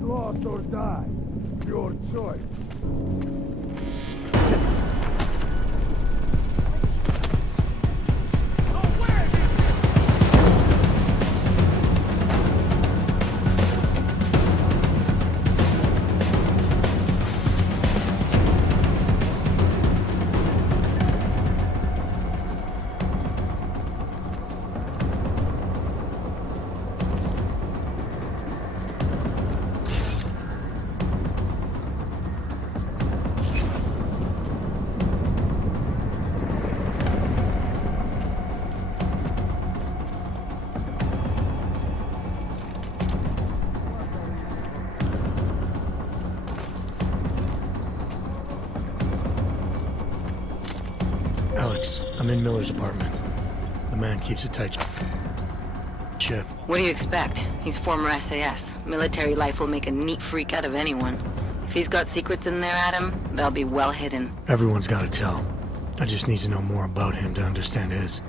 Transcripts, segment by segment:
Get lost or die. Your choice. Alex, I'm in Miller's apartment. The man keeps a tight ship. What do you expect? He's former SAS. Military life will make a neat freak out of anyone. If he's got secrets in there, Adam, they'll be well hidden. Everyone's got to tell. I just need to know more about him to understand his.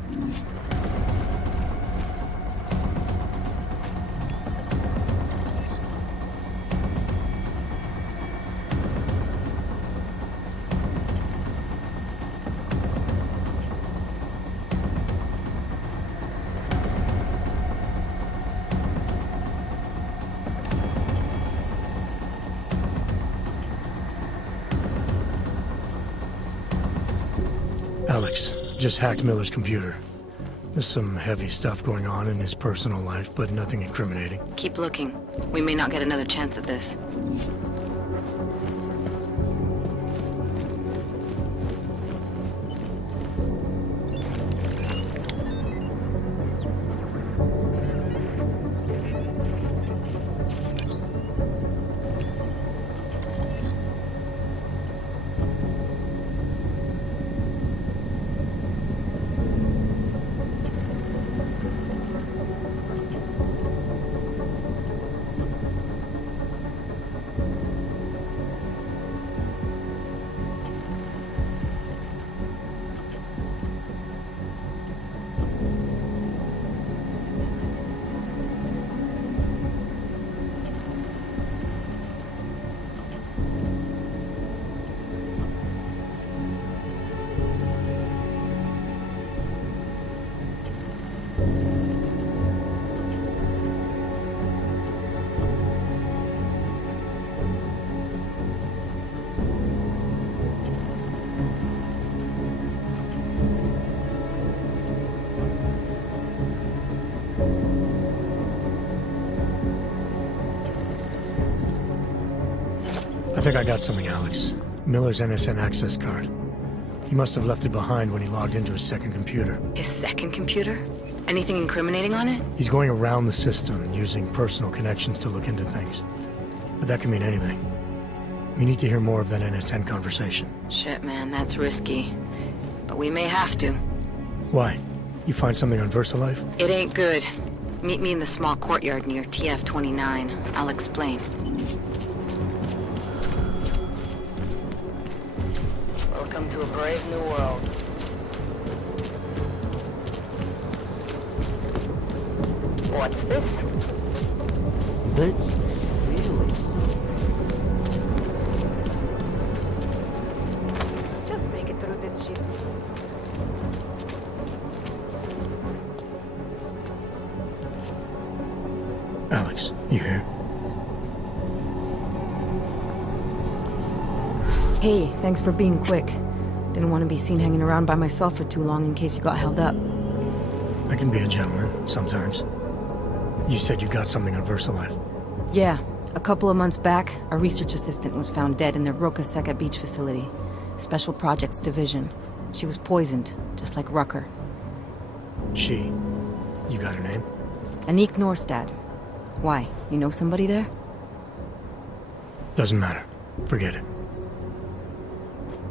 Alex, just hacked Miller's computer. There's some heavy stuff going on in his personal life, but nothing incriminating. Keep looking. We may not get another chance at this. I think I got something, Alex. Miller's NSN access card. He must have left it behind when he logged into his second computer. His second computer? Anything incriminating on it? He's going around the system, using personal connections to look into things. But that can mean anything. We need to hear more of that NSN conversation. Shit, man, that's risky. But we may have to. Why? You find something on VersaLife? It ain't good. Meet me in the small courtyard near TF-29. I'll explain. Welcome to a brave new world. What's this? That's really Just make it through this shit. Alex, you here? Hey, thanks for being quick. Didn't want to be seen hanging around by myself for too long in case you got held up. I can be a gentleman, sometimes. You said you got something on VersaLife. Yeah, a couple of months back, a research assistant was found dead in the Roca Seca beach facility. Special Projects Division. She was poisoned, just like Rucker. She. You got her name? Anik Norstad. Why? You know somebody there? Doesn't matter. Forget it.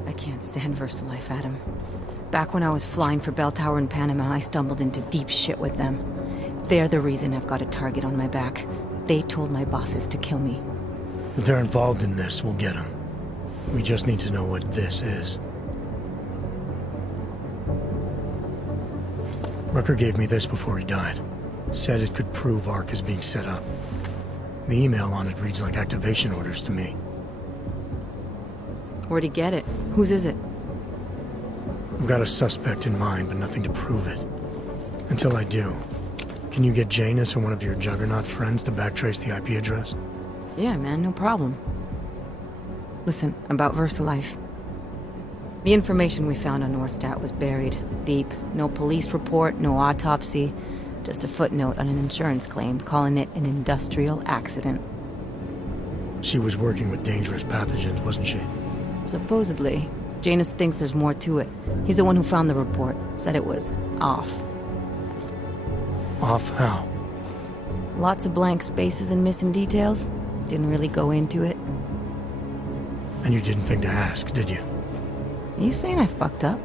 I can't stand VersaLife, Adam. Back when I was flying for Bell Tower in Panama, I stumbled into deep shit with them. They're the reason I've got a target on my back. They told my bosses to kill me. If they're involved in this, we'll get them. We just need to know what this is. Rucker gave me this before he died. Said it could prove ARC is being set up. The email on it reads like activation orders to me. Where'd he get it? Whose is it? I've got a suspect in mind, but nothing to prove it. Until I do, can you get Janus or one of your Juggernaut friends to backtrace the IP address? Yeah, man, no problem. Listen, about VersaLife. The information we found on Nordstat was buried deep. No police report, no autopsy, just a footnote on an insurance claim calling it an industrial accident. She was working with dangerous pathogens, wasn't she? Supposedly. Janus thinks there's more to it. He's the one who found the report. Said it was off. Off how? Lots of blank spaces and missing details. Didn't really go into it. And you didn't think to ask, did you? You saying I fucked up?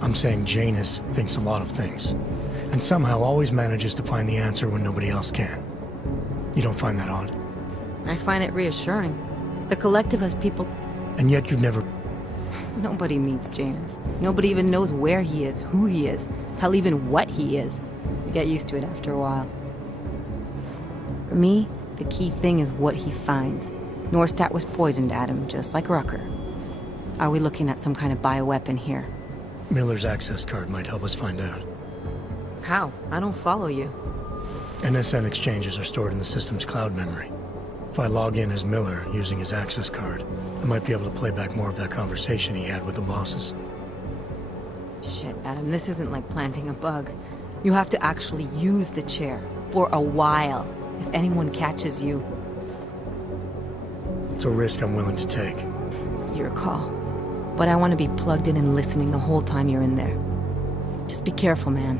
I'm saying Janus thinks a lot of things, and somehow always manages to find the answer when nobody else can. You don't find that odd? I find it reassuring. The Collective has people... And yet you've never... Nobody meets Janus. Nobody even knows where he is, who he is, hell, even what he is. You get used to it after a while. For me, the key thing is what he finds. Nordstat was poisoned, Adam, just like Rucker. Are we looking at some kind of bioweapon here? Miller's access card might help us find out. How? I don't follow you. NSN exchanges are stored in the system's cloud memory. If I log in as Miller using his access card, I might be able to play back more of that conversation he had with the bosses. Shit, Adam, this isn't like planting a bug. You have to actually use the chair. For a while. If anyone catches you. It's a risk I'm willing to take. Your call. But I want to be plugged in and listening the whole time you're in there. Just be careful, man.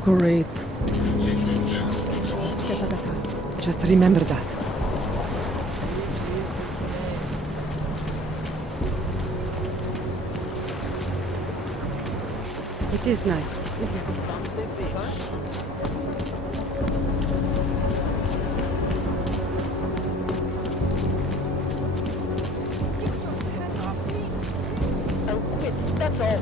Great. Just remember that. It is nice, isn't it? I'll quit, that's all.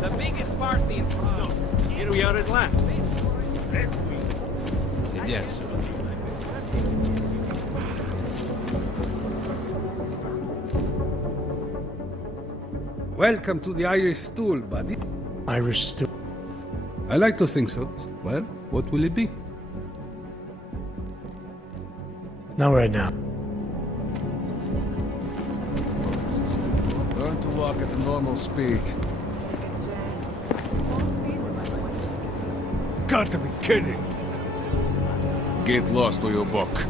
The biggest party in town. Here we are at last. Yes, sir. Welcome to the Irish stool, buddy. Irish stew. I like to think so. Well, what will it be? Not right now. Learn to walk at a normal speed. Got to be kidding! Get lost or you'll buck.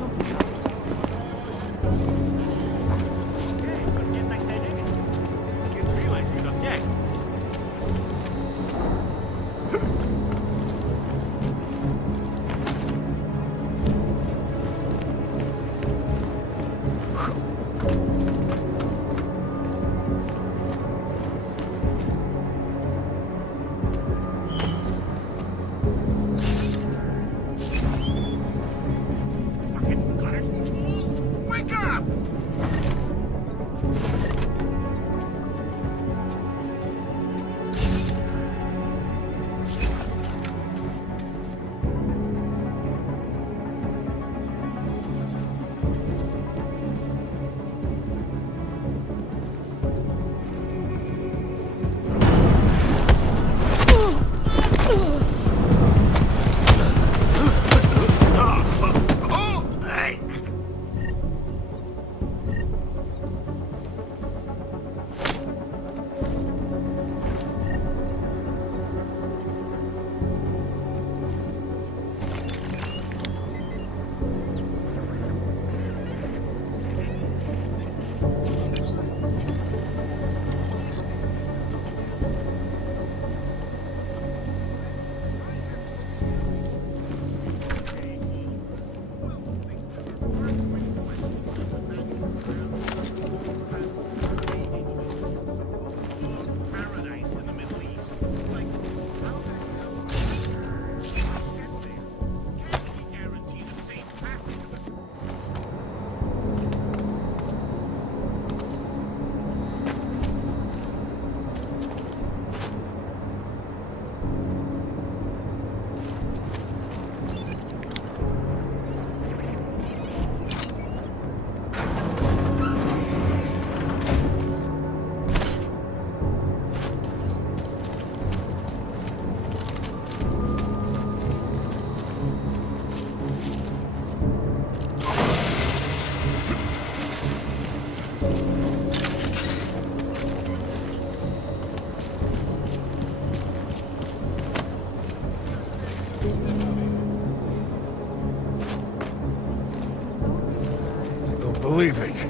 believe it.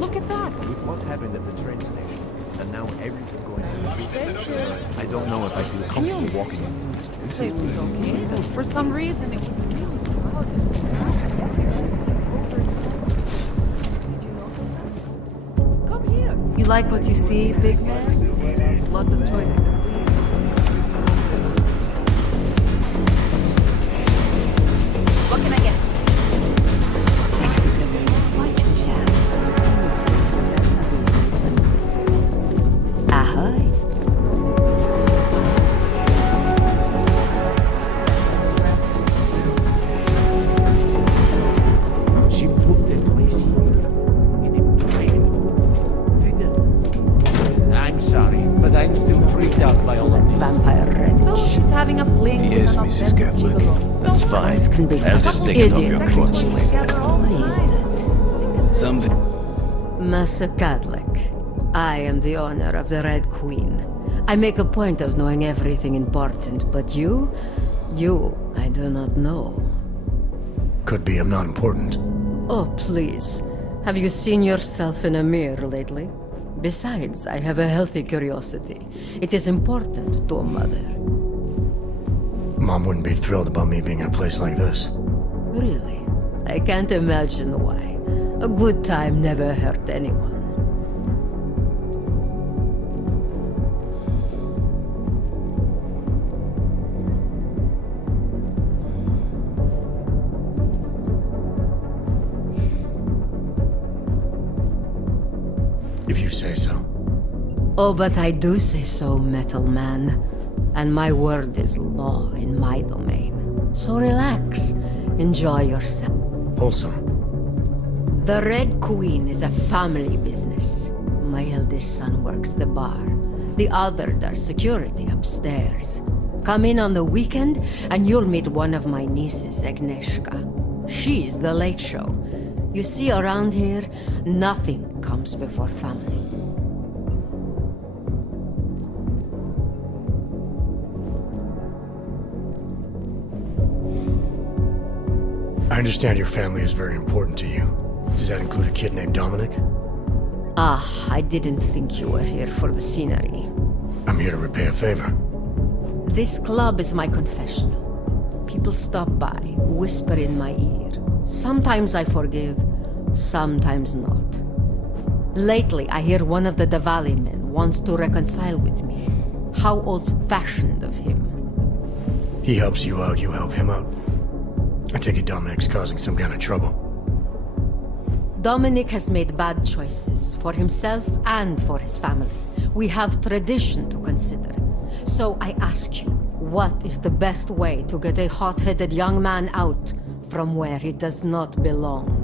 Look at that. With what happened at the train station, and now everything going on, I don't know if I feel comfortable walking in these The place was okay, but for some reason it was really crowded. Did you know? Come here. You like what you see, big man? Lots of choices. What can I get? Ahoy. She put the place here in a plane. I'm sorry, but I'm still freaked out by all of this. Vampire red. So she's having a fling with Yes, an Mrs. authentic Gatwick. gigolo. That's So fine. Can be I'll just take it off your idiots. crotch later. Why is that? Something. Master Catholic, I am the owner of the Red Queen. I make a point of knowing everything important, but you, I do not know. Could be I'm not important. Oh, please. Have you seen yourself in a mirror lately? Besides, I have a healthy curiosity. It is important to a mother. Mom wouldn't be thrilled about me being in a place like this. Really? I can't imagine why. A good time never hurt anyone. If you say so. Oh, but I do say so, Metal Man. And my word is law in my domain. So relax. Enjoy yourself. Wholesome. The Red Queen is a family business. My eldest son works the bar. The other does security upstairs. Come in on the weekend and you'll meet one of my nieces, Agnieszka. She's the late show. You see, around here, nothing comes before family. I understand your family is very important to you. Does that include a kid named Dominic? Ah, I didn't think you were here for the scenery. I'm here to repay a favor. This club is my confessional. People stop by, whisper in my ear. Sometimes I forgive, sometimes not. Lately, I hear one of the Diwali men wants to reconcile with me. How old-fashioned of him. He helps you out, you help him out. I take it Dominic's causing some kind of trouble. Dominic has made bad choices for himself and for his family. We have tradition to consider. So I ask you, what is the best way to get a hot-headed young man out from where he does not belong?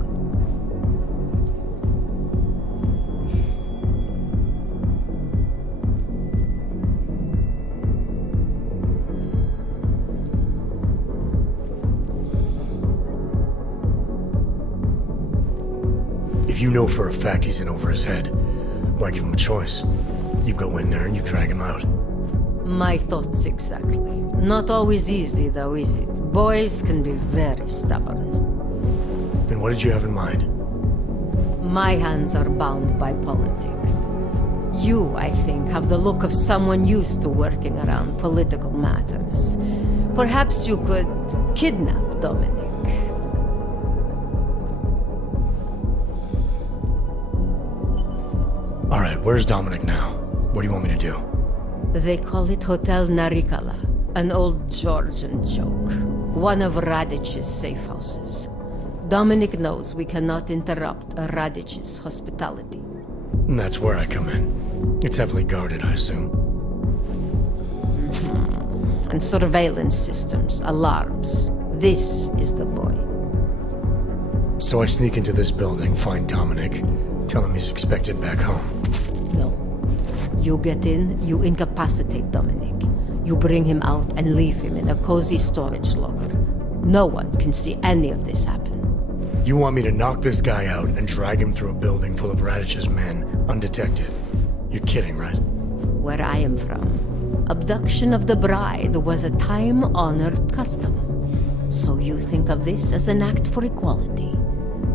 If you know for a fact he's in over his head, why give him a choice? You go in there and you drag him out. My thoughts exactly. Not always easy, though, is it? Boys can be very stubborn. And what did you have in mind? My hands are bound by politics. You, I think, have the look of someone used to working around political matters. Perhaps you could kidnap Dominic. All right, where's Dominic now? What do you want me to do? They call it Hotel Narikala, an old Georgian joke. One of Radic's safe houses. Dominic knows we cannot interrupt Radic's hospitality. And that's where I come in. It's heavily guarded, I assume. And surveillance systems, alarms. This is the boy. So I sneak into this building, find Dominic, tell him he's expected back home. No. You get in, you incapacitate Dominic. You bring him out and leave him in a cozy storage locker. No one can see any of this happen. You want me to knock this guy out and drag him through a building full of Radic's men, undetected? You're kidding, right? Where I am from, abduction of the bride was a time-honored custom. So you think of this as an act for equality.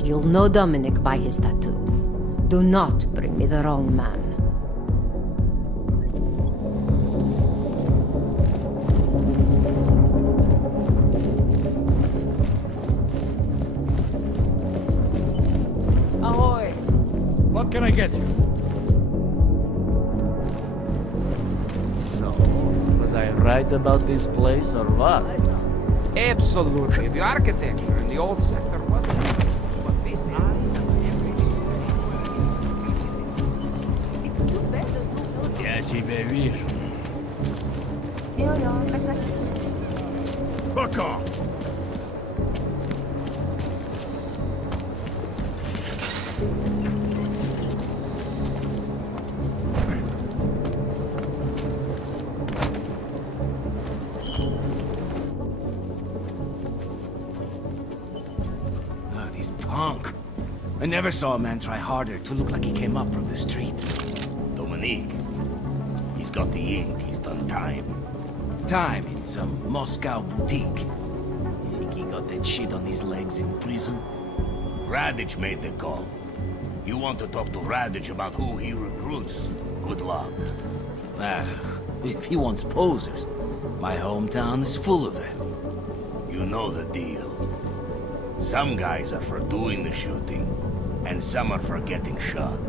You'll know Dominic by his tattoo. Do not bring me the wrong man. Ahoy! What can I get you? So, was I right about this place or what? Absolutely. The architecture in the old sector wasn't what this is. Я тебя вижу. Fuck off! Ah, this punk. I never saw a man try harder to look like he came up from the streets. Dominique. He's got the ink. He's done time. Time in some Moscow boutique. Think he got that shit on his legs in prison? Radich made the call. You want to talk to Radich about who he recruits? Good luck. Ah, if he wants posers, my hometown is full of them. You know the deal. Some guys are for doing the shooting, and some are for getting shot.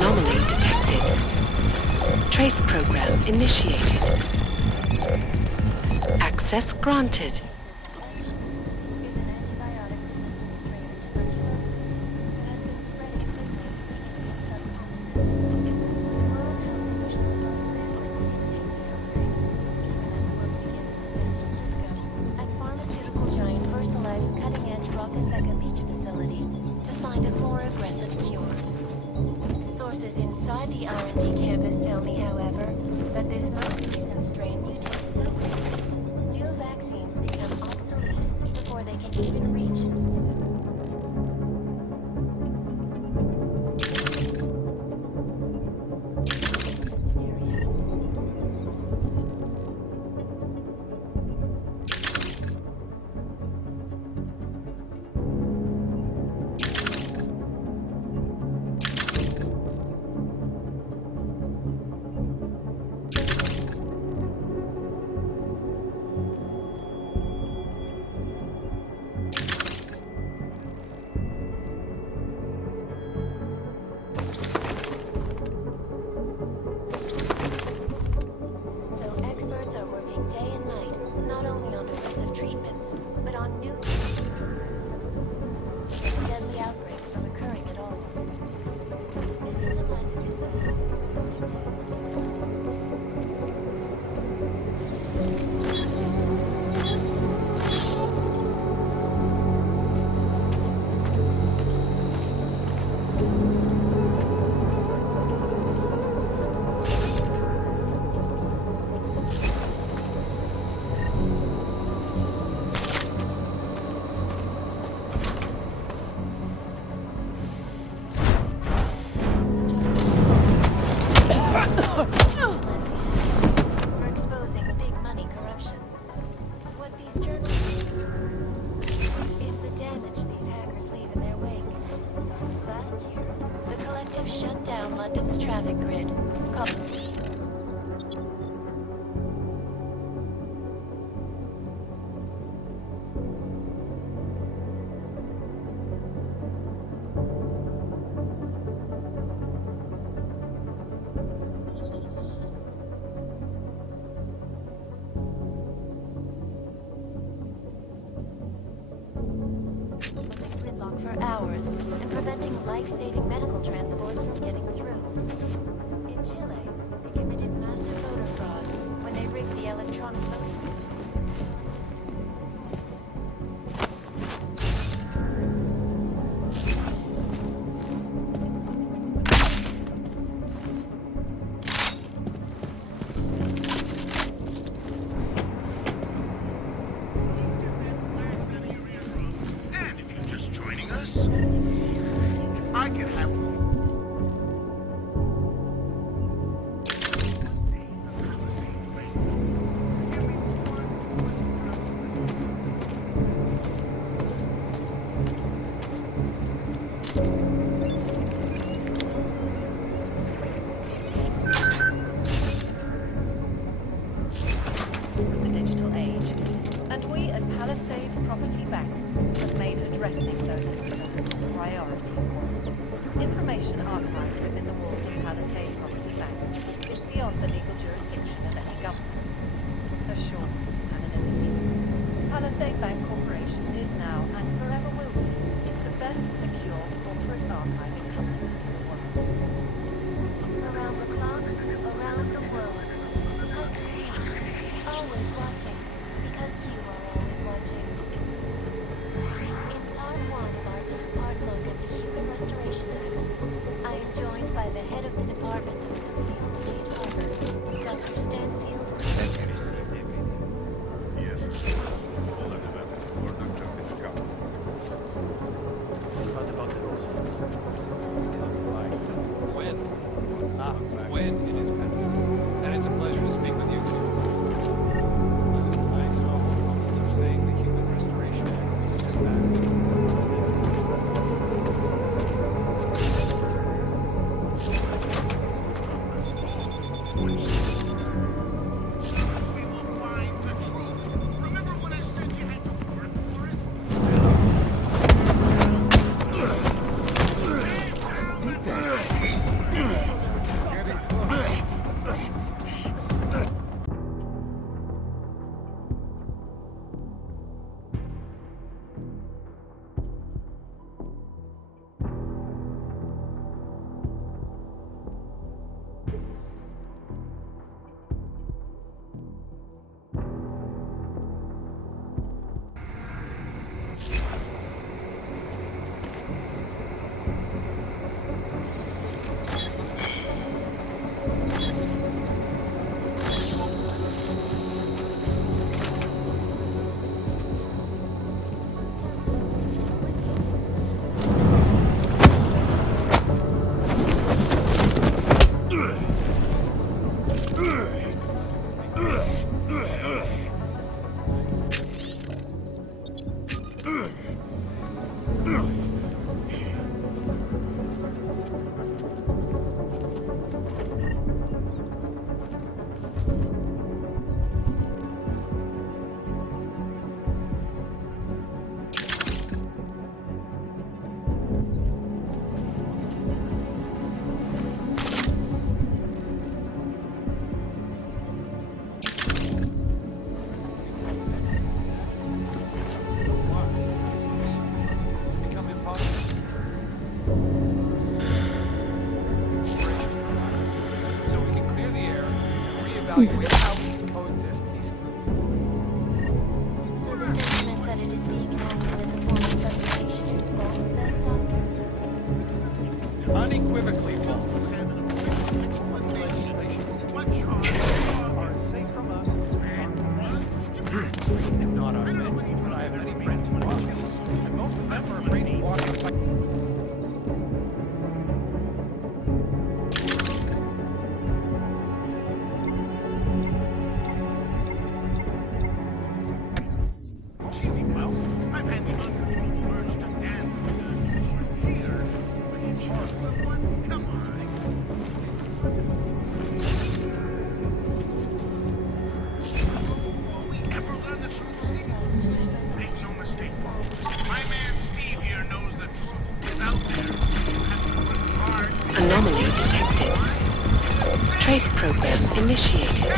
Anomaly detected. Trace program initiated. Access granted. Sources inside the R&D campus tell me, however, that this most recent strain mutates so quickly, new vaccines become obsolete before they can even reach. For hours and preventing life-saving medical transports from getting through. In Chile, they committed massive voter fraud when they rigged the electronic voting system. Evaluate how we can coexist peacefully. So the sentiment that it is being enacted as a form of subjugation is false, then, Doctor? Unequivocally false. Are safe from us. Not our men, but I have many friends when I and most of them are afraid to walk the Anomaly detected. Trace program initiated.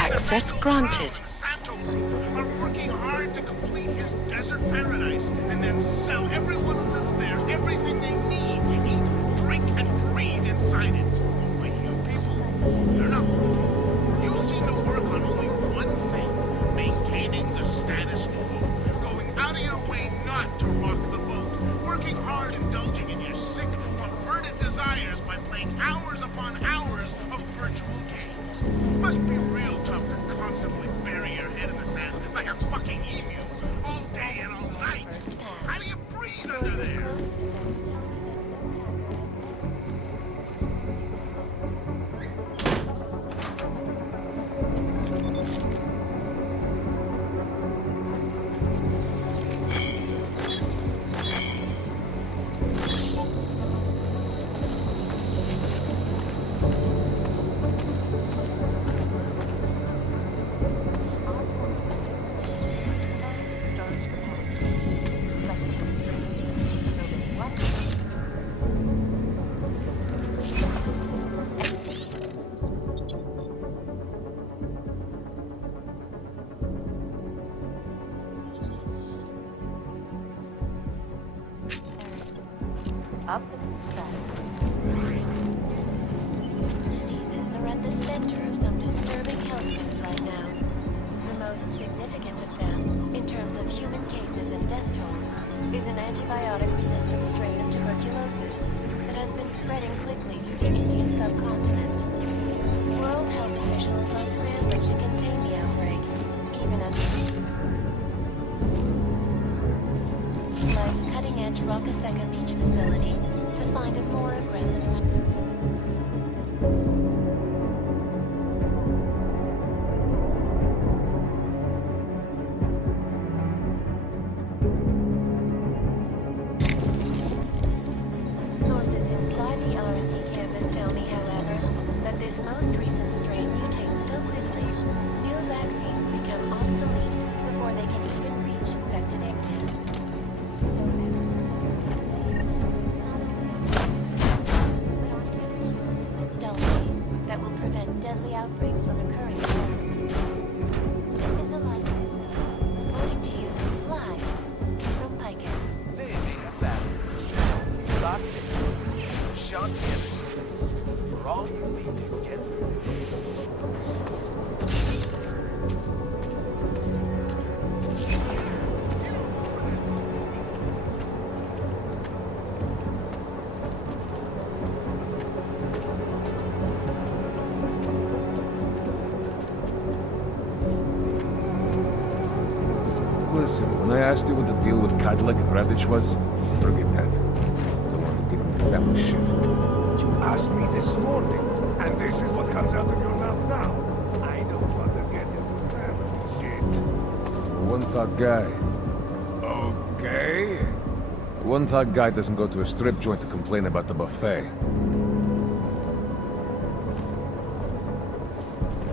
Access granted. Are working hard to complete his desert paradise and then sell everyone who lives there everything they need to eat, drink, and breathe inside it. But you people, you're not working. You seem to work on only one thing, maintaining the status quo. Going out of your way not to rock the boat. Working hard, indulging in your sick, perverted desires by playing hours upon hours of virtual games. Must be real tough to constantly bury your head in the sand like a fucking emu all day and all night. How do you breathe under there? Up in the sky. Diseases are at the center of some disturbing health news right now. The most significant of them, in terms of human cases and death toll, is an antibiotic-resistant strain of tuberculosis that has been spreading quickly through the Indian subcontinent. World health officials are scrambling to contain the outbreak, even as Life's cutting-edge Rockaseka Beach facility to find a more aggressive. Sources inside the R&D campus tell me, however, that this most recent strain mutates so quickly, new vaccines become obsolete before they can even reach infected areas. That will prevent deadly outbreaks from occurring. This is a likeness. Reporting to you live from Picus. They have batteries, rockets, shots energy. For all you need to get Listen, when I asked you what the deal with Cadillac and Radich was, forget that. Don't want to get into family shit. You asked me this morning, and this is what comes out of your mouth now. I don't want to get into family shit. One-thought guy. Okay. One-thought guy doesn't go to a strip joint to complain about the buffet.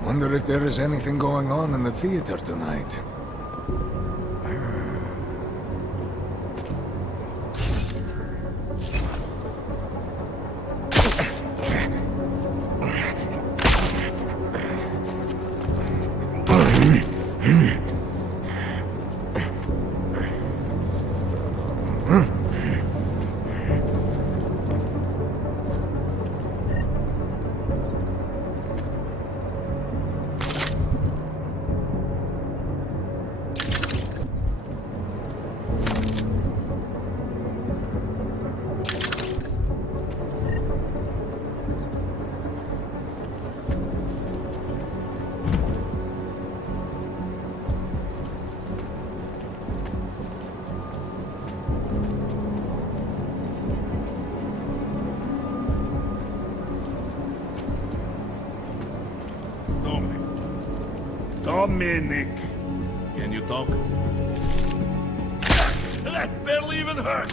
Wonder if there is anything going on in the theater tonight. Dominic, can you talk? That barely even hurt.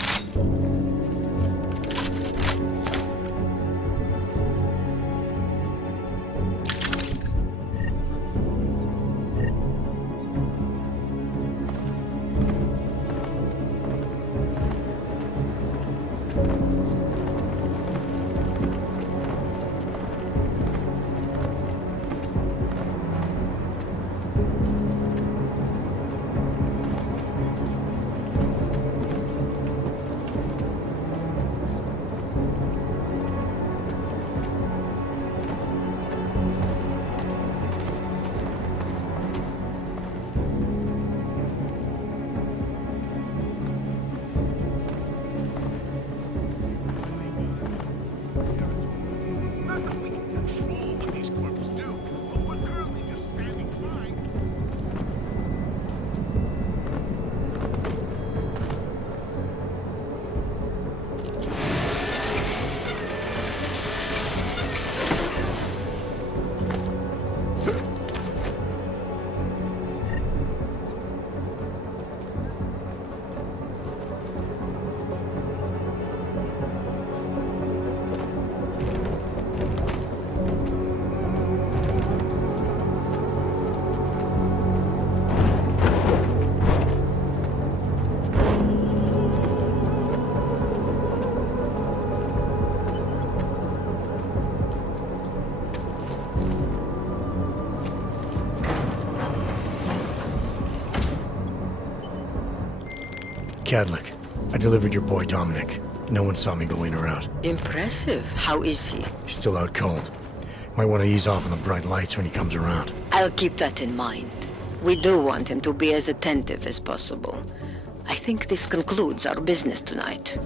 Cadlick, I delivered your boy Dominic. No one saw me go in or out. Impressive. How is he? He's still out cold. Might want to ease off on the bright lights when he comes around. I'll keep that in mind. We do want him to be as attentive as possible. I think this concludes our business tonight.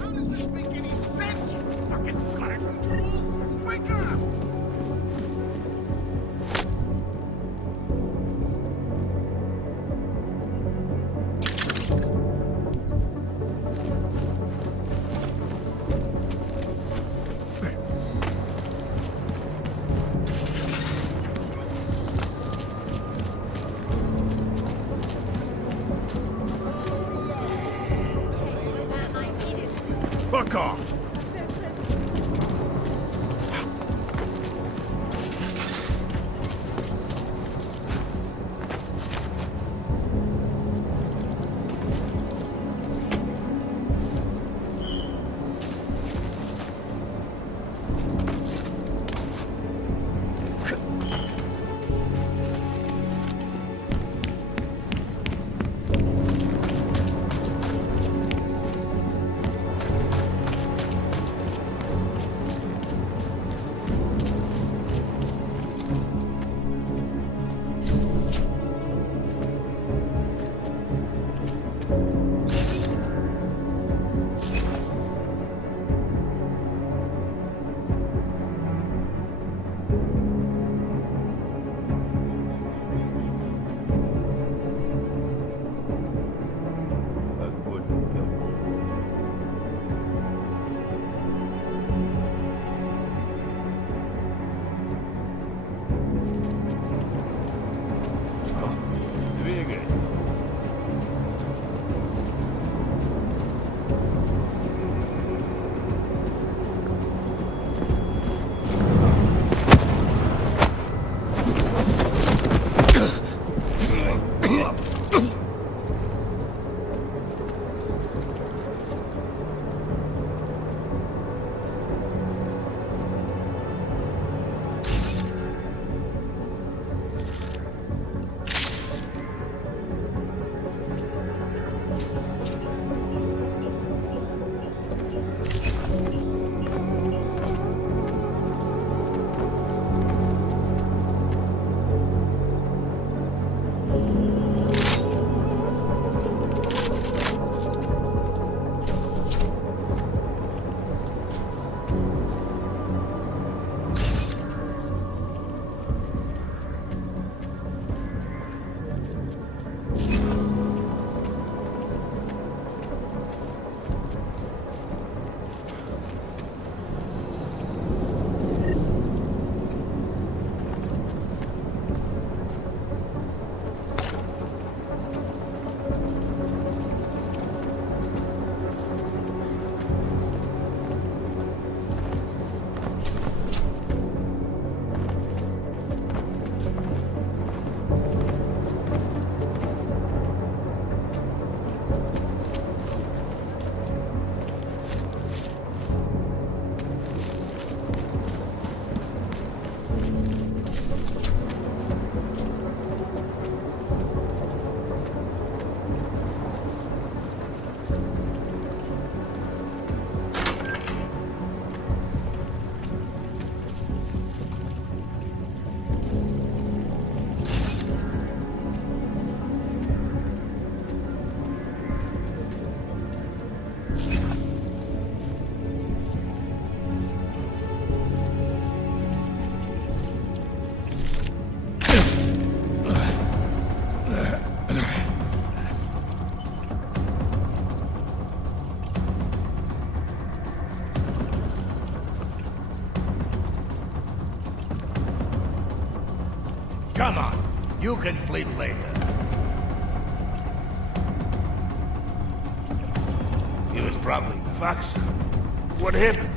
Fuck off! Come on. You can sleep later. He was probably fucks. What happened?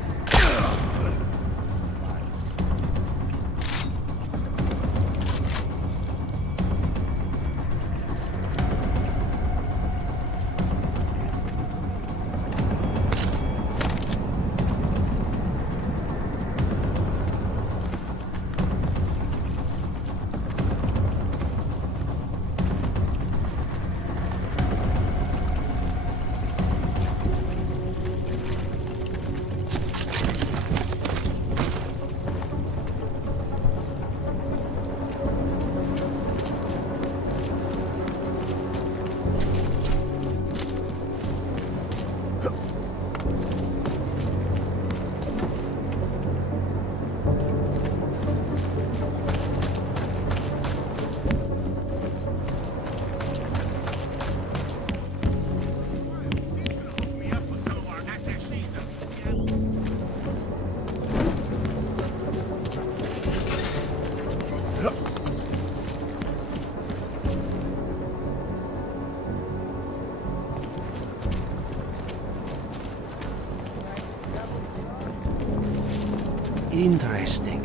Interesting.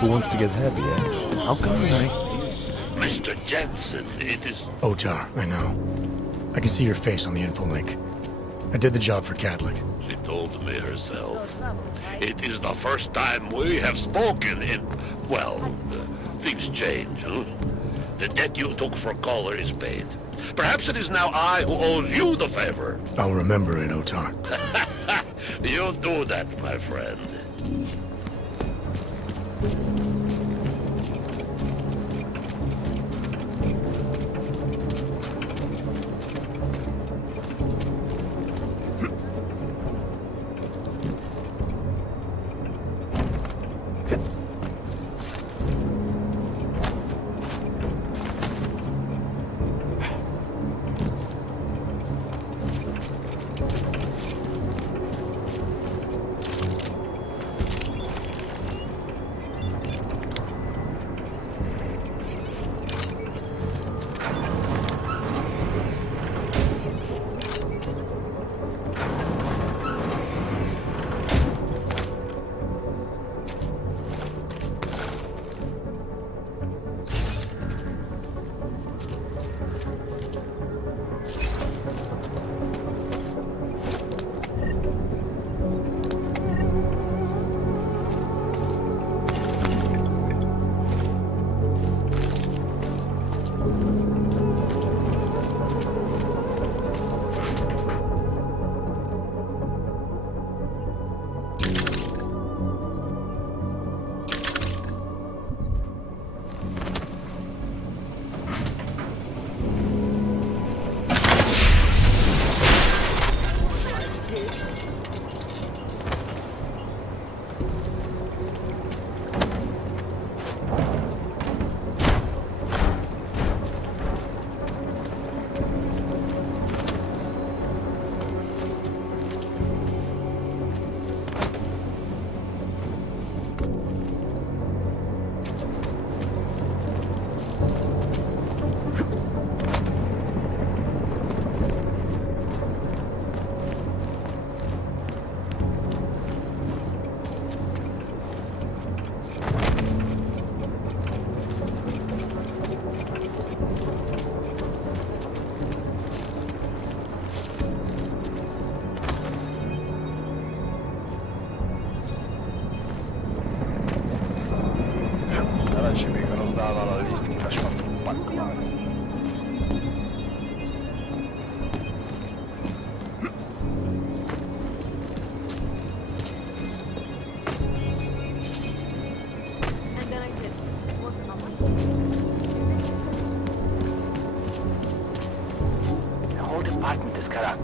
Who wants to get heavy, eh? How come you make... Mr. Jensen, it is... Otar, I know. I can see your face on the info link. I did the job for Catholic. She told me herself. It is the first time we have spoken in... Well, things change, huh? The debt you took for Caller is paid. Perhaps it is now I who owes you the favor. I'll remember it, Otar. You do that, my friend. Department is corrupt.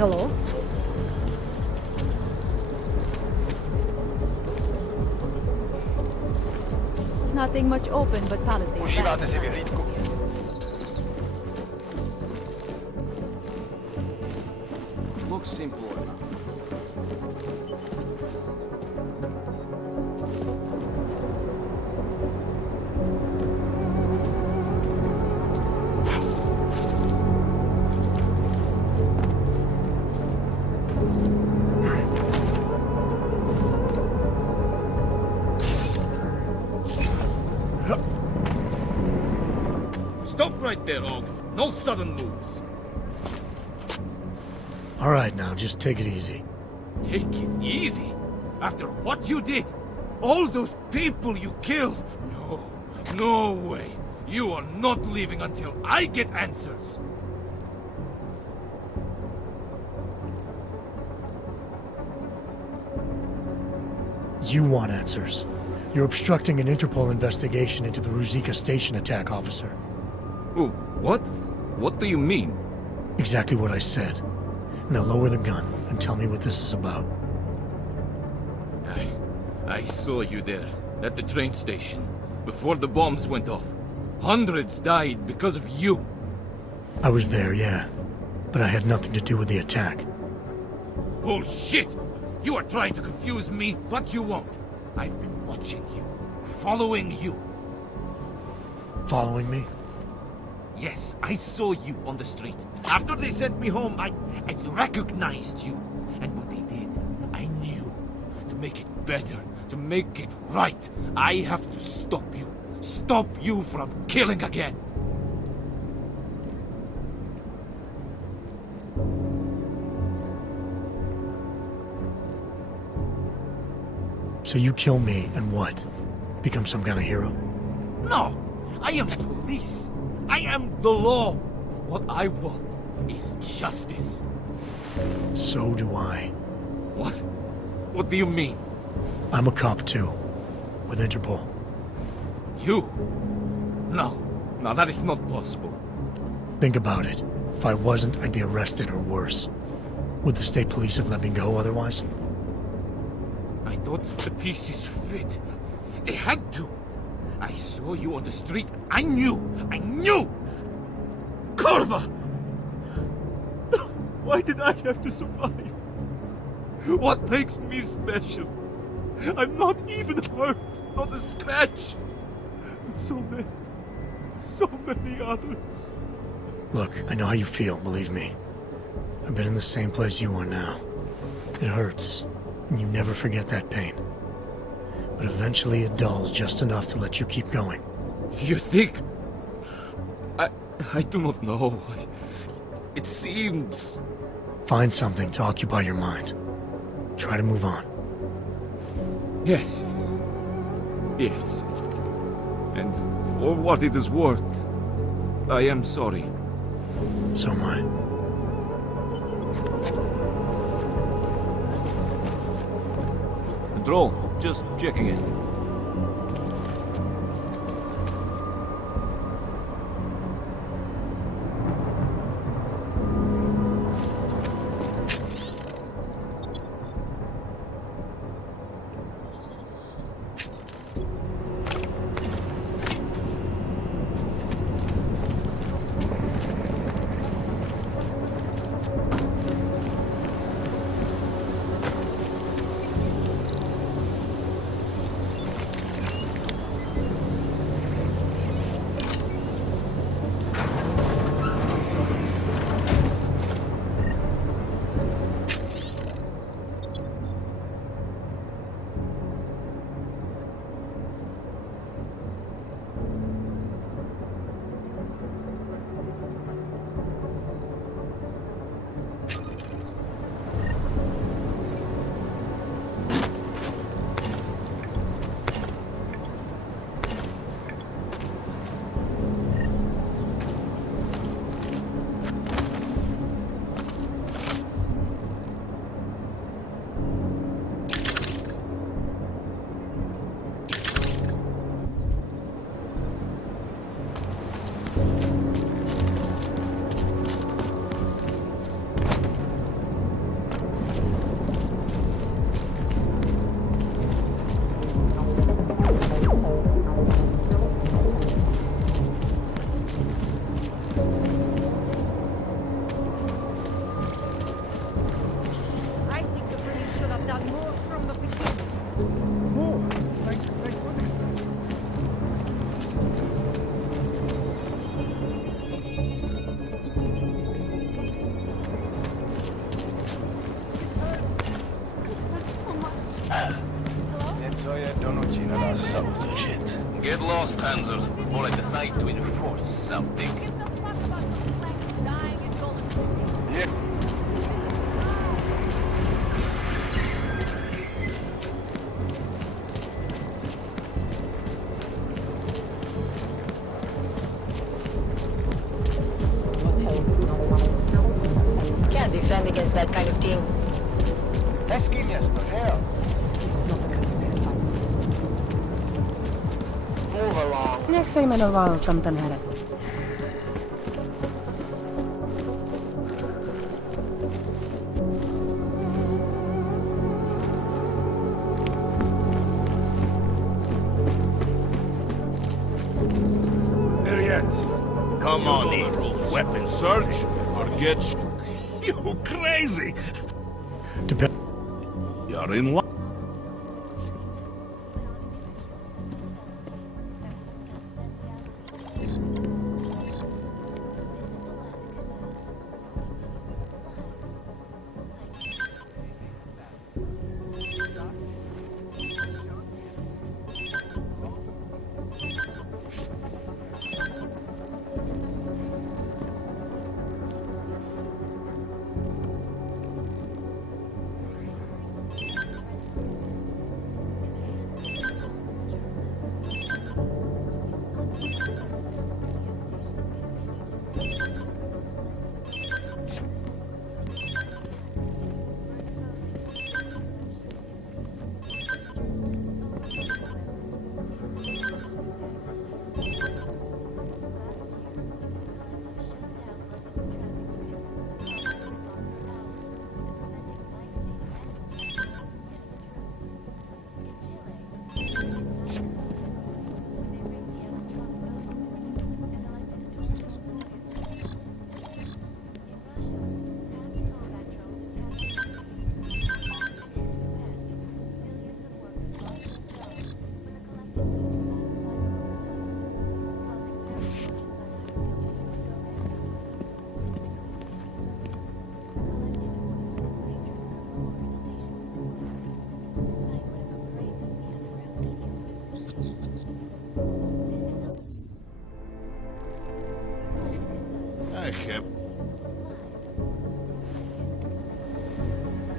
Hello? Nothing much open but palisades. Užívate si vyhlídku? Looks simple enough. Stop right there, Og. No sudden moves. All right, now, just take it easy. Take it easy. After what you did, all those people you killed. No, no way. You are not leaving until I get answers. You want answers. You're obstructing an Interpol investigation into the Ruzicka station attack, officer. Oh, what? What do you mean? Exactly what I said. Now lower the gun and tell me what this is about. I saw you there, at the train station, before the bombs went off. Hundreds died because of you. I was there, yeah. But I had nothing to do with the attack. Bullshit! You are trying to confuse me, but you won't. I've been watching you, following you. Following me? Yes, I saw you on the street. After they sent me home, I recognized you. And what they did, I knew. To make it better, to make it right, I have to stop you. Stop you from killing again. So you kill me and what? Become some kind of hero? No! I am police. I am the law. What I want is justice. So do I. What? What do you mean? I'm a cop too. With Interpol. You? No. No, that is not possible. Think about it. If I wasn't, I'd be arrested or worse. Would the state police have let me go otherwise? I thought the pieces fit. They had to. I saw you on the street. I knew! Corva! Why did I have to survive? What makes me special? I'm not even hurt, not a scratch. But so many others. Look, I know how you feel, believe me. I've been in the same place you are now. It hurts, and you never forget that pain. But eventually it dulls just enough to let you keep going. You think... I do not know. It seems... Find something to occupy your mind. Try to move on. Yes. Yes. And for what it is worth, I am sorry. So am I. Control, just checking it. Some good shit. Get lost, Panzer, before I decide to enforce something. Can't defend against that kind of thing. Move along. Next time I welcome Tanhara. Here yet. Come on in. Weapon search or get... You crazy! You're in luck.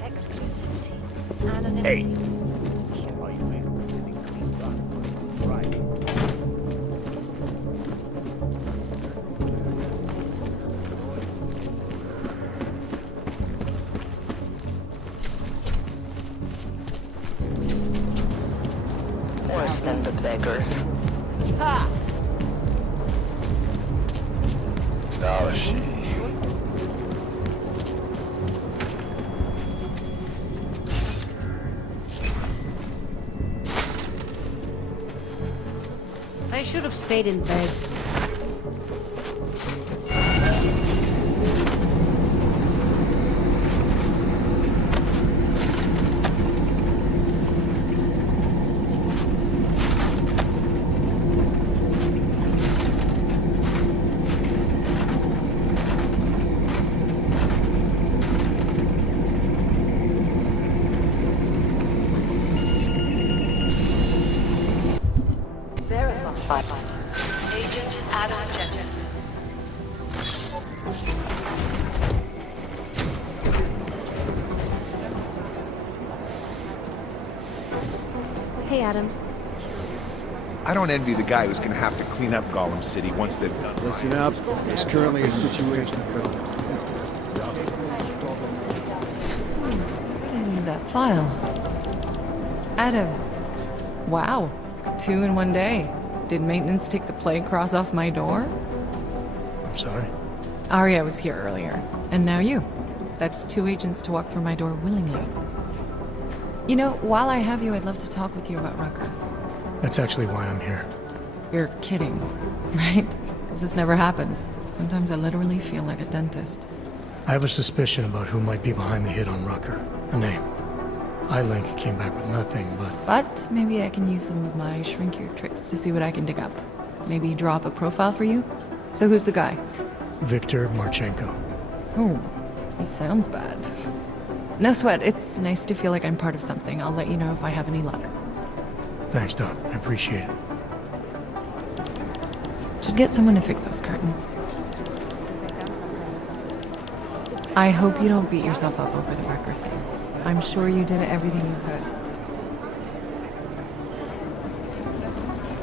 Exclusivity. Hey. Worse than the beggars. Ha! Oh, shit. I should have stayed in bed. Agent Adam Jensen. Hey, Adam. I don't envy the guy who's gonna have to clean up Gollum City once they've done. Listen up. There's currently a situation. I need that file. Adam. Wow. 2 in one day. Did maintenance take the plague cross off my door? I'm sorry? Arya was here earlier, and now you. That's 2 agents to walk through my door willingly. You know, while I have you, I'd love to talk with you about Rucker. That's actually why I'm here. You're kidding, right? Because this never happens. Sometimes I literally feel like a dentist. I have a suspicion about who might be behind the hit on Rucker. A name. iLink came back with nothing, But maybe I can use some of my shrink-your tricks to see what I can dig up. Maybe draw up a profile for you? So who's the guy? Victor Marchenko. Oh, he sounds bad. No sweat, it's nice to feel like I'm part of something. I'll let you know if I have any luck. Thanks, Doc. I appreciate it. Should get someone to fix those curtains. I hope you don't beat yourself up over the Rucker thing. I'm sure you did everything you could.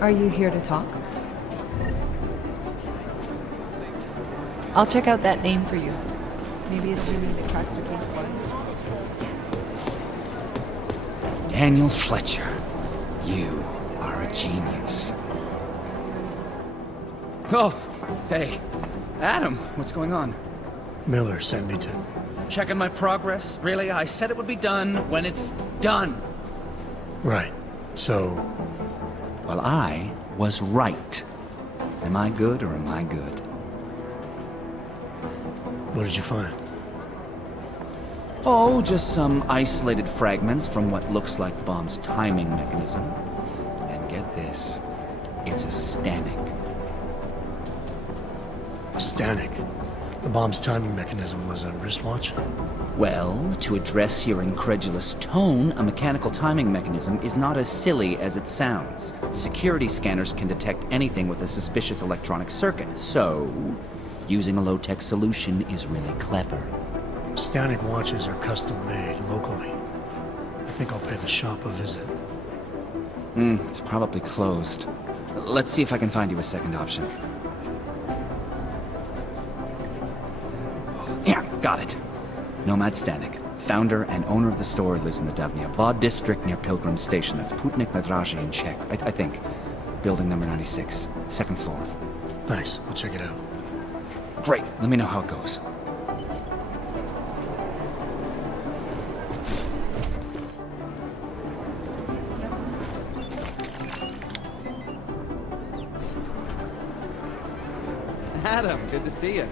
Are you here to talk? I'll check out that name for you. Maybe it'll be me that cracks the case for it. Daniel Fletcher, you are a genius. Oh, hey. Adam, what's going on? Miller sent me to... Checking my progress? Really? I said it would be done when it's done. Right. So... Well, I was right. Am I good or am I good? What did you find? Oh, just some isolated fragments from what looks like the bomb's timing mechanism. And get this, it's a Stanek. A Stanek? The bomb's timing mechanism was a wristwatch? Well, to address your incredulous tone, a mechanical timing mechanism is not as silly as it sounds. Security scanners can detect anything with a suspicious electronic circuit, so using a low-tech solution is really clever. Stanek watches are custom-made locally. I think I'll pay the shop a visit. It's probably closed. Let's see if I can find you a second option. Yeah, got it. Nomad Stanek. Founder and owner of the store, lives in the Davnia Vod district near Pilgrim Station. That's Putnik Nadraji in Czech, I think. Building number 96, second floor. Thanks, I'll check it out. Great, let me know how it goes. Adam, good to see you.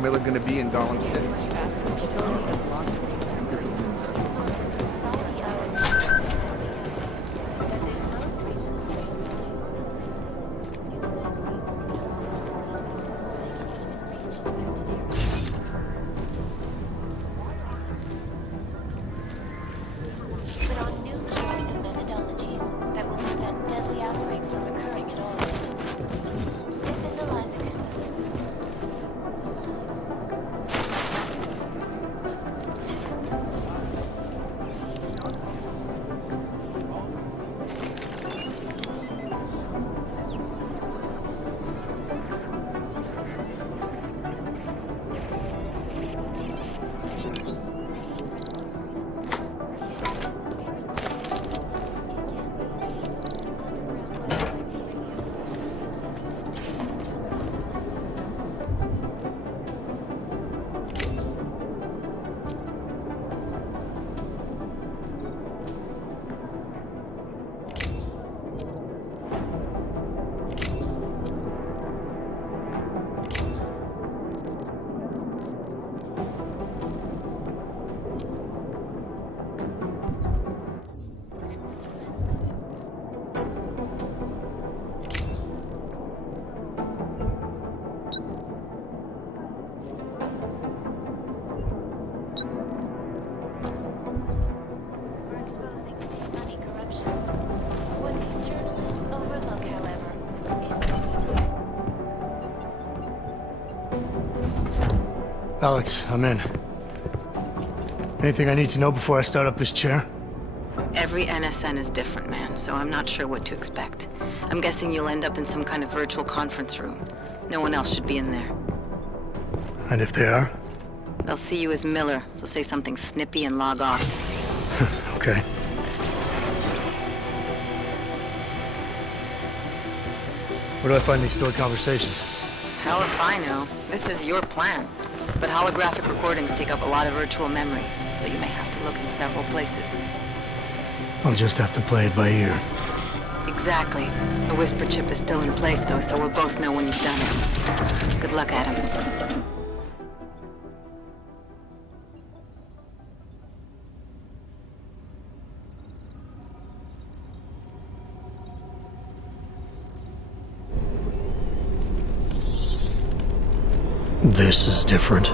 Miller gonna be in Darling City? But on new measures and methodologies that will prevent deadly outbreaks from occurring at all. This is Eliza. Alex, I'm in. Anything I need to know before I start up this chair? Every NSN is different, man, so I'm not sure what to expect. I'm guessing you'll end up in some kind of virtual conference room. No one else should be in there. And if they are? They'll see you as Miller, so say something snippy and log off. Okay. Where do I find these stored conversations? Hell if I know. This is your plan. But holographic recordings take up a lot of virtual memory, so you may have to look in several places. I'll just have to play it by ear. Exactly. The whisper chip is still in place, though, so we'll both know when you've done it. Good luck, Adam. This is different.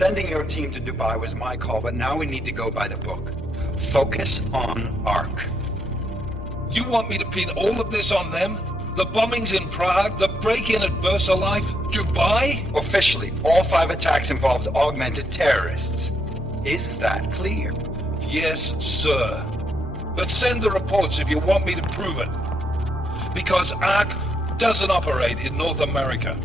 Sending your team to Dubai was my call, but now we need to go by the book. Focus on Ark. You want me to pin all of this on them? The bombings in Prague, the break-in at VersaLife, Dubai? Officially, all 5 attacks involved augmented terrorists. Is that clear? Yes, sir. But send the reports if you want me to prove it. Because Ark doesn't operate in North America.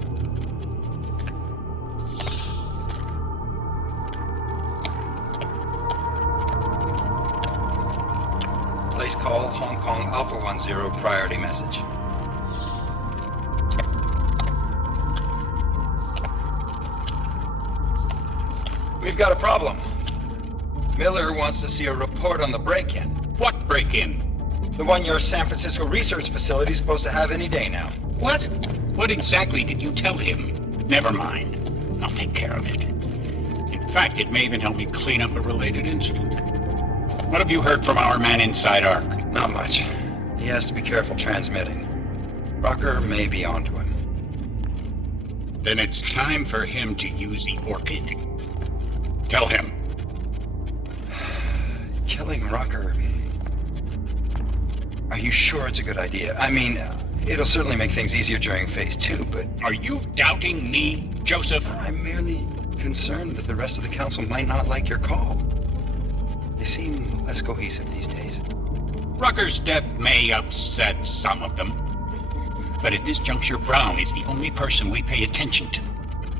Place call, Hong Kong Alpha 10, priority message. We've got a problem. Miller wants to see a report on the break-in. What break-in? The one your San Francisco research facility is supposed to have any day now. What? What exactly did you tell him? Never mind. I'll take care of it. In fact, it may even help me clean up a related incident. What have you heard from our man inside Ark? Not much. He has to be careful transmitting. Rucker may be onto him. Then it's time for him to use the Orchid. Tell him. Killing Rucker... Are you sure it's a good idea? I mean, it'll certainly make things easier during Phase 2, but... Are you doubting me, Joseph? I'm merely concerned that the rest of the Council might not like your call. They seem less cohesive these days. Rucker's death may upset some of them. But at this juncture, Brown is the only person we pay attention to.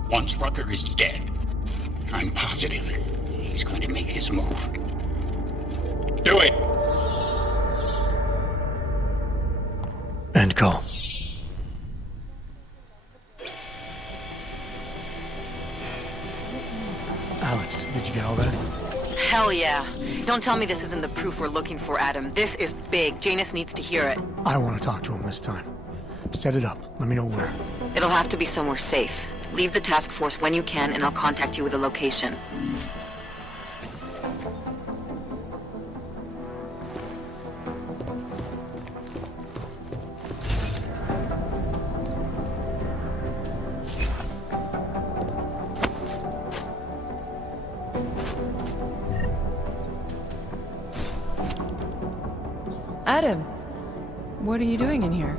Once Rucker is dead, I'm positive he's going to make his move. Do it! End call. Alex, did you get all that? Hell yeah. Don't tell me this isn't the proof we're looking for, Adam. This is big. Janus needs to hear it. I want to talk to him this time. Set it up. Let me know where. It'll have to be somewhere safe. Leave the task force when you can, and I'll contact you with a location. Adam, what are you doing in here?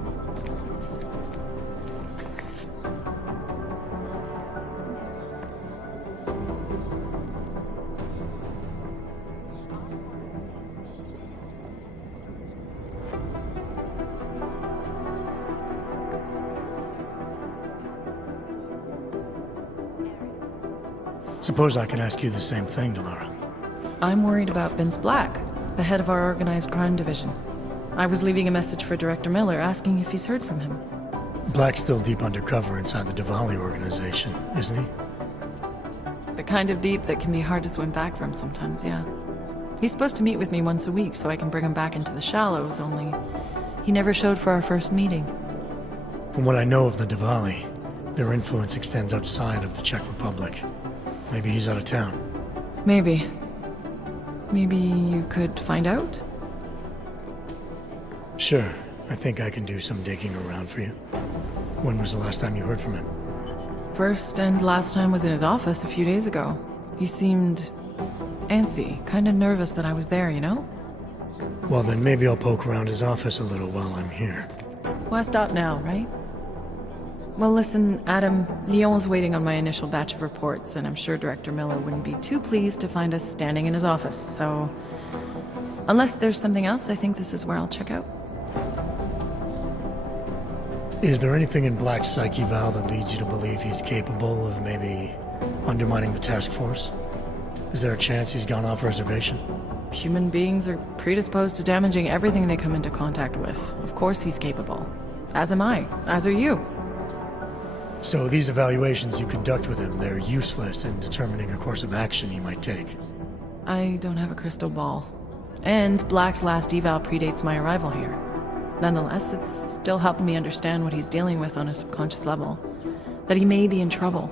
Suppose I could ask you the same thing, Delara. I'm worried about Vince Black, the head of our organized crime division. I was leaving a message for Director Miller asking if he's heard from him. Black's still deep undercover inside the Diwali organization, isn't he? The kind of deep that can be hard to swim back from sometimes, yeah. He's supposed to meet with me once a week so I can bring him back into the shallows, only he never showed for our first meeting. From what I know of the Diwali, their influence extends outside of the Czech Republic. Maybe he's out of town. Maybe. Maybe you could find out? Sure. I think I can do some digging around for you. When was the last time you heard from him? First and last time was in his office a few days ago. He seemed antsy, kind of nervous that I was there, you know? Well, then maybe I'll poke around his office a little while I'm here. Why stop now, right? Well, listen, Adam, Lyon's waiting on my initial batch of reports, and I'm sure Director Miller wouldn't be too pleased to find us standing in his office, so... Unless there's something else, I think this is where I'll check out. Is there anything in Black's psyche, Val, that leads you to believe he's capable of maybe undermining the task force? Is there a chance he's gone off reservation? Human beings are predisposed to damaging everything they come into contact with. Of course he's capable. As am I. As are you. So these evaluations you conduct with him, they're useless in determining a course of action he might take? I don't have a crystal ball. And Black's last eval predates my arrival here. Nonetheless, it's still helping me understand what he's dealing with on a subconscious level. That he may be in trouble.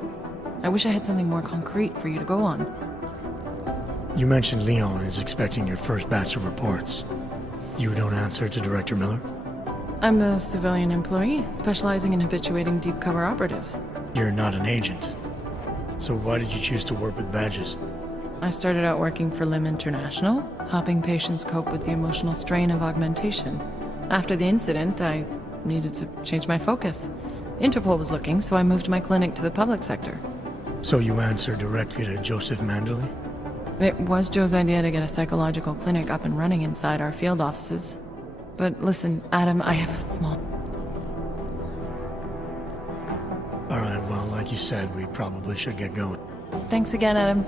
I wish I had something more concrete for you to go on. You mentioned Leon is expecting your first batch of reports. You don't answer to Director Miller? I'm a civilian employee, specializing in habituating deep cover operatives. You're not an agent. So why did you choose to work with badges? I started out working for Lim International, helping patients cope with the emotional strain of augmentation. After the incident, I needed to change my focus. Interpol was looking, so I moved my clinic to the public sector. So you answer directly to Joseph Mandley? It was Joe's idea to get a psychological clinic up and running inside our field offices. But listen, Adam, I have a small... Alright, well, like you said, we probably should get going. Thanks again, Adam.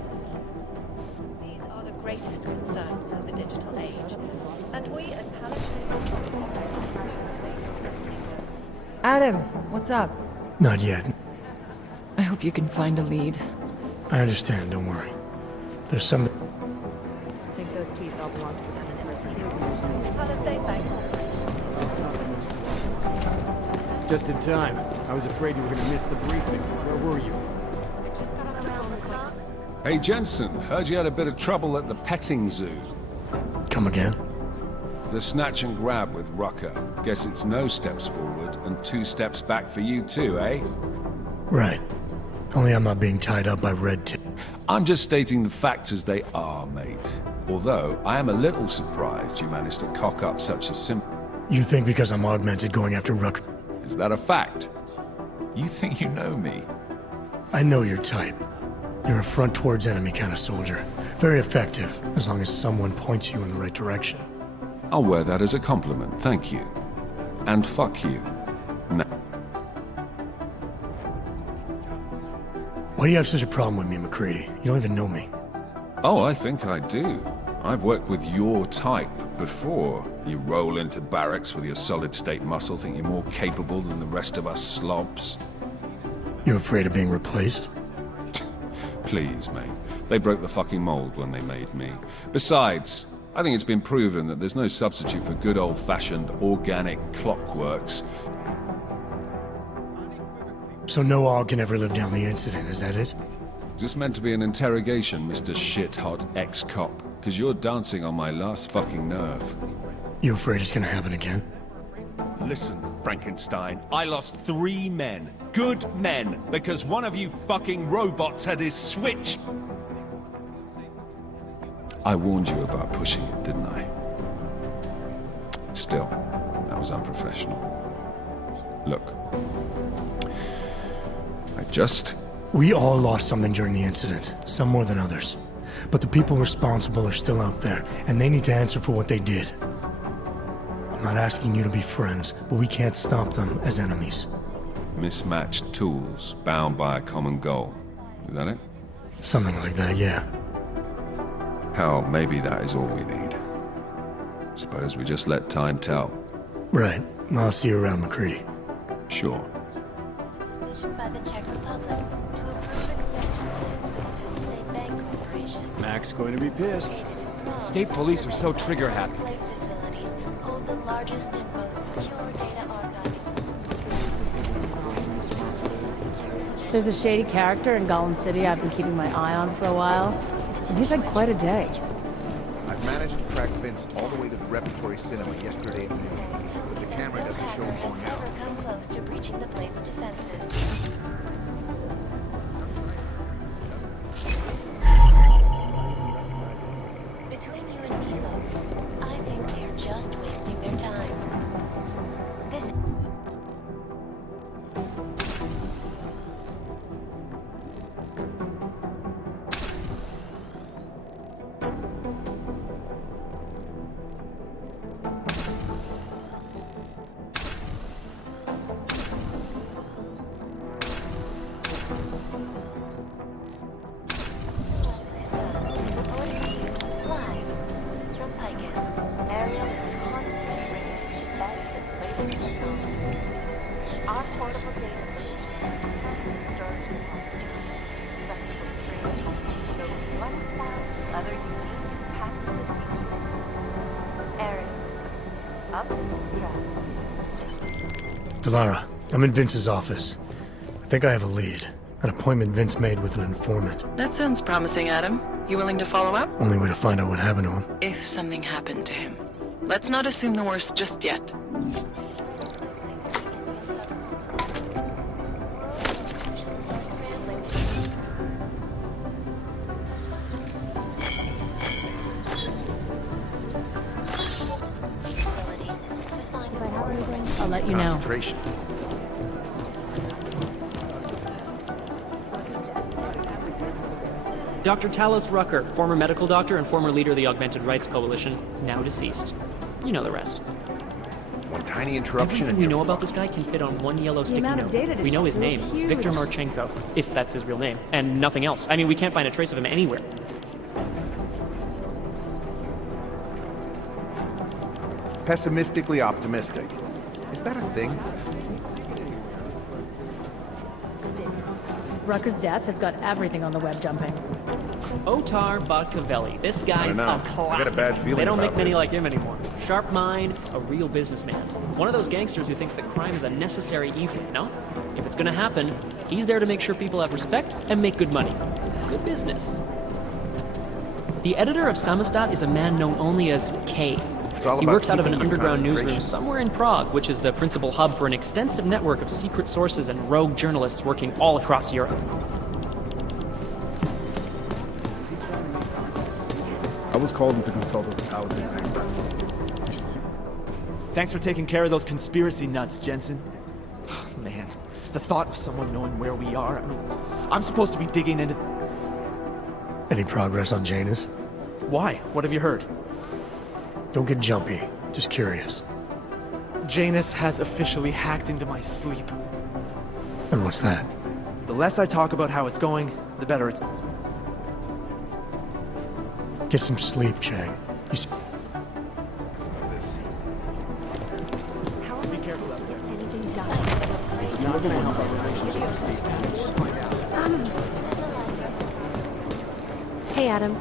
These are the greatest concerns of the digital age, and we at Adam, what's up? Not yet. I hope you can find a lead. I understand, don't worry. There's some... I think those teeth all belong to the cemetery. Just in time. I was afraid you were going to miss the briefing. Where were you? Hey, Jensen, heard you had a bit of trouble at the petting zoo. Come again? The snatch and grab with Rucker. Guess it's no steps forward and 2 steps back for you too, eh? Right. Only I'm not being tied up by red tape. I'm just stating the facts as they are, mate. Although, I am a little surprised you managed to cock up such a simple... You think because I'm augmented going after Rucker? Is that a fact? You think you know me? I know your type. You're a front towards enemy kind of soldier. Very effective, as long as someone points you in the right direction. I'll wear that as a compliment, thank you. And fuck you. No. Why do you have such a problem with me, McCready? You don't even know me. Oh, I think I do. I've worked with your type before. You roll into barracks with your solid-state muscle, think you're more capable than the rest of us slobs. You afraid of being replaced? Please, mate. They broke the fucking mold when they made me. Besides, I think it's been proven that there's no substitute for good old-fashioned organic clockworks. So no AUG can ever live down the incident, is that it? Is this meant to be an interrogation, Mr. Shit-hot ex-cop? Because you're dancing on my last fucking nerve. You afraid it's gonna happen again? Listen, Frankenstein, I lost 3 men. Good men, because one of you fucking robots had his switch. I warned you about pushing it, didn't I? Still, that was unprofessional. Look. We all lost something during the incident, some more than others. But the people responsible are still out there, and they need to answer for what they did. I'm not asking you to be friends, but we can't stop them as enemies. Mismatched tools, bound by a common goal. Is that it? Something like that, yeah. Hell, maybe that is all we need. Suppose we just let time tell. Right. I'll see you around, McCready. Sure. Decision by the Czech Republic to approve extension plans with the Bank Corporation. Mac's going to be pissed. State police are so trigger-happy. Facilities hold the largest and most secure data archive. There's a shady character in Gollum City I've been keeping my eye on for a while. And he's had quite a day. I've managed to track Vince all the way to the Repertory Cinema yesterday afternoon, but the camera doesn't show him going out. Never come close to breaching the plane's defenses. Between you and me, folks, I think they're just wasting their time. This Delara, I'm in Vince's office. I think I have a lead. An appointment Vince made with an informant. That sounds promising, Adam. You willing to follow up? Only way to find out what happened to him. If something happened to him. Let's not assume the worst just yet. I'll let you know. Concentration. Dr. Talos Rucker, former medical doctor and former leader of the Augmented Rights Coalition, now deceased. You know the rest. One tiny interruption Everything and we you're know about this guy can fit on one yellow sticky amount of data note. to We know his check is name, huge. Viktor Marchenko, if that's his real name, and nothing else. I mean, we can't find a trace of him anywhere. pessimistically optimistic. Is that a thing? Rucker's death has got everything on the web jumping. Otar Botkavelli. This guy's know. a I got a classic. bad feeling They don't about make many this. like him anymore. Sharp mind, a real businessman. One of those gangsters who thinks that crime is a necessary evil, you know? If it's gonna happen, he's there to make sure people have respect and make good money. Good business. The editor of Samostat is a man known only as K. all He about works out of an keeping your underground newsroom concentration. somewhere in Prague, which is the principal hub for an extensive network of secret sources and rogue journalists working all across Europe. I was called in to consult with Alice. Thanks for taking care of those conspiracy nuts, Jensen. Man, the thought of someone knowing where we are, I mean, I'm supposed to be digging into... Any progress on Janus? Why? What have you heard? Don't get jumpy. Just curious. Janus has officially hacked into my sleep. And what's that? The less I talk about how it's going, the better it's... Get some sleep, Chang. You s- Be careful out there. It's not going to help our relationship stay peace. Hey, Adam.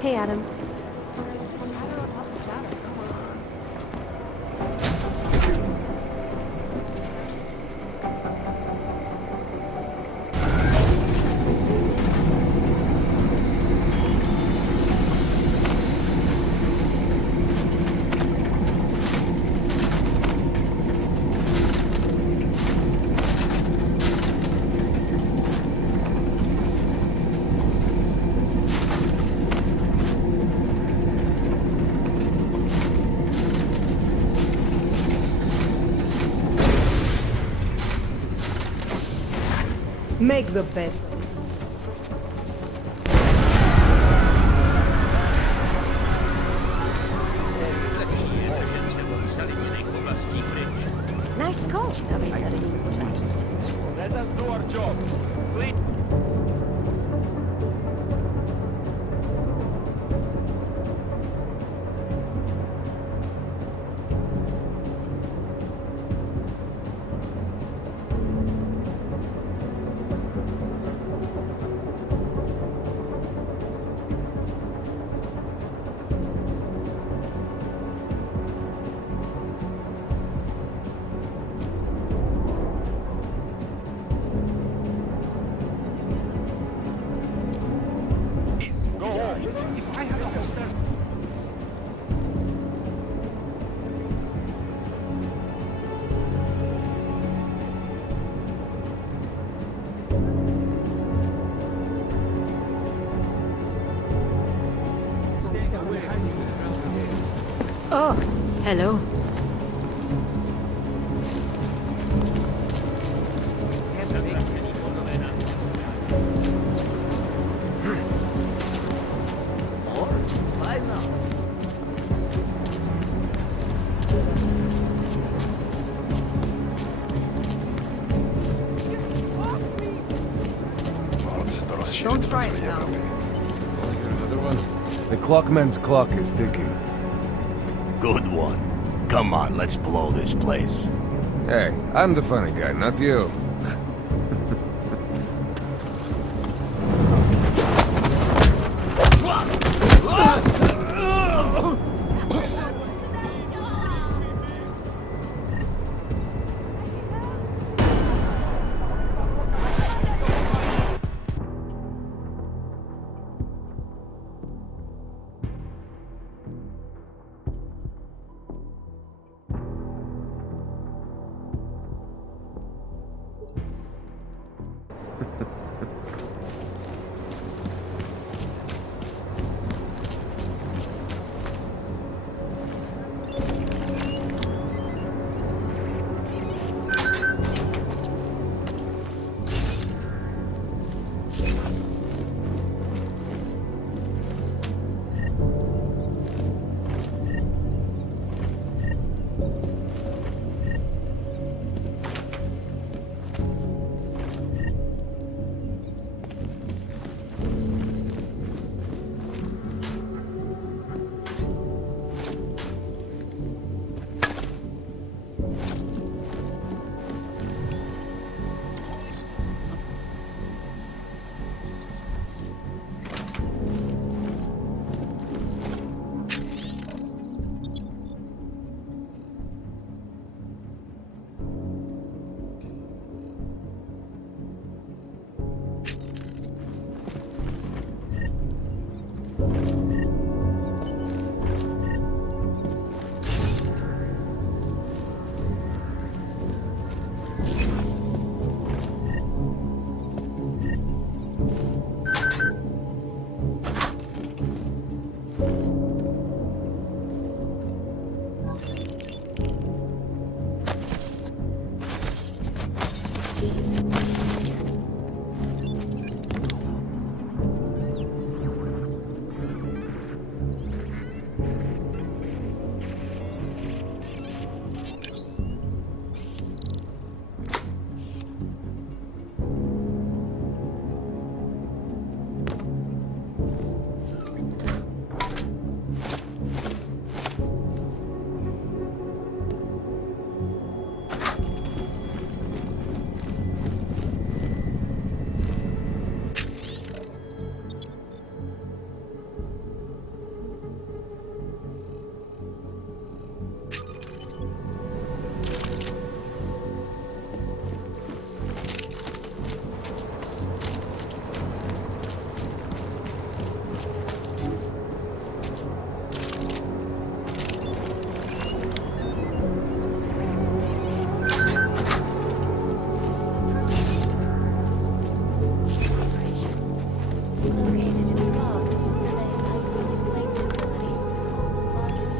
Hey, Adam. Make the best. Nice coat. Let us do our job. Please. Go home. If I had a holster. Oh, hello. Don't try it now. Another one. The clockman's clock is ticking. Good one. Come on, let's blow this place. Hey, I'm the funny guy, not you. Located in the fog, preventing isolated plane facilities, launching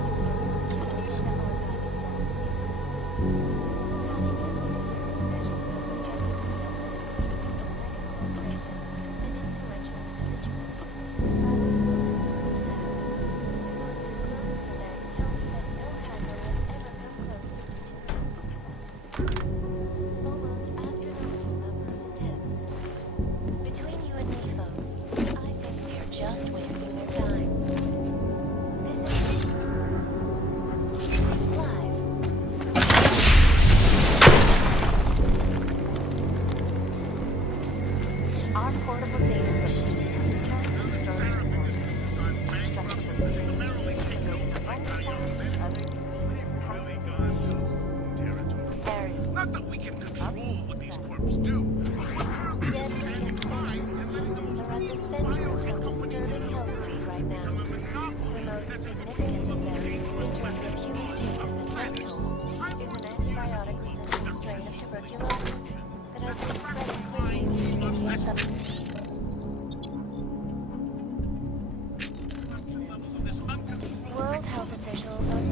between you and me, folks, I think we are just wasting their time. This is live. Our portable data system returns to storage performance. Subsequently, Not that we can control what these corps do. Deadly infectious diseases are at the center of some disturbing health news right now. The most significant of them, in terms of human cases and death toll, is an antibiotic-resistant strain of tuberculosis that has been spreading quickly to Canadian substances. World health officials are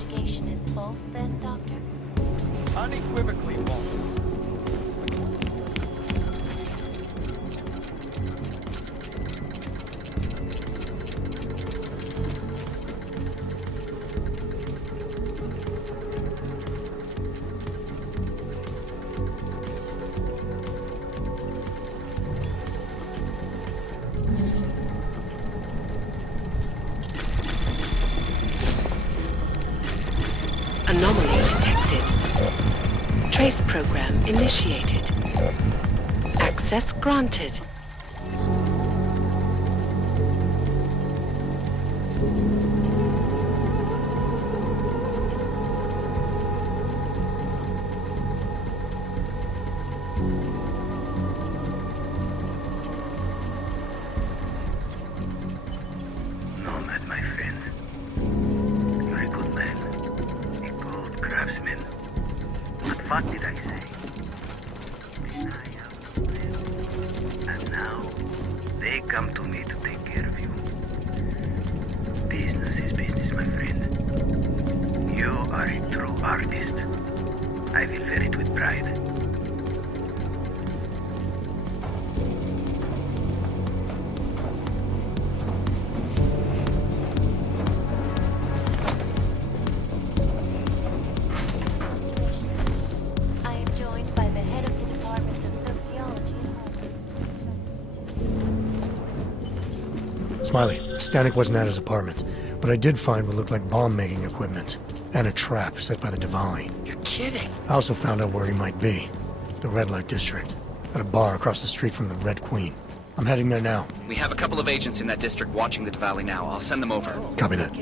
investigation is false then, Doctor? Unequivocally false. Anomaly detected. Trace program initiated. Access granted. Nomad, my friend. You're a good man. A good craftsman. But what did I say? And now, they come to me to take care of you. Business is business, my friend. You are a true artist. I will wear it with pride. I am joined by the head of the Department of Sociology. Smiley, Stanek wasn't at his apartment, but I did find what looked like bomb-making equipment, and a trap set by the Diwali. You're kidding. I also found out where he might be. The Red Light District. At a bar across the street from the Red Queen. I'm heading there now. We have a couple of agents in that district watching the Diwali now. I'll send them over. Copy that.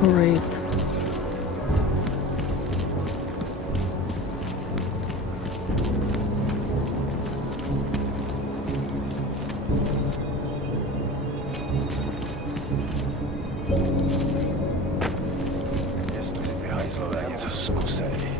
Great. Scusate.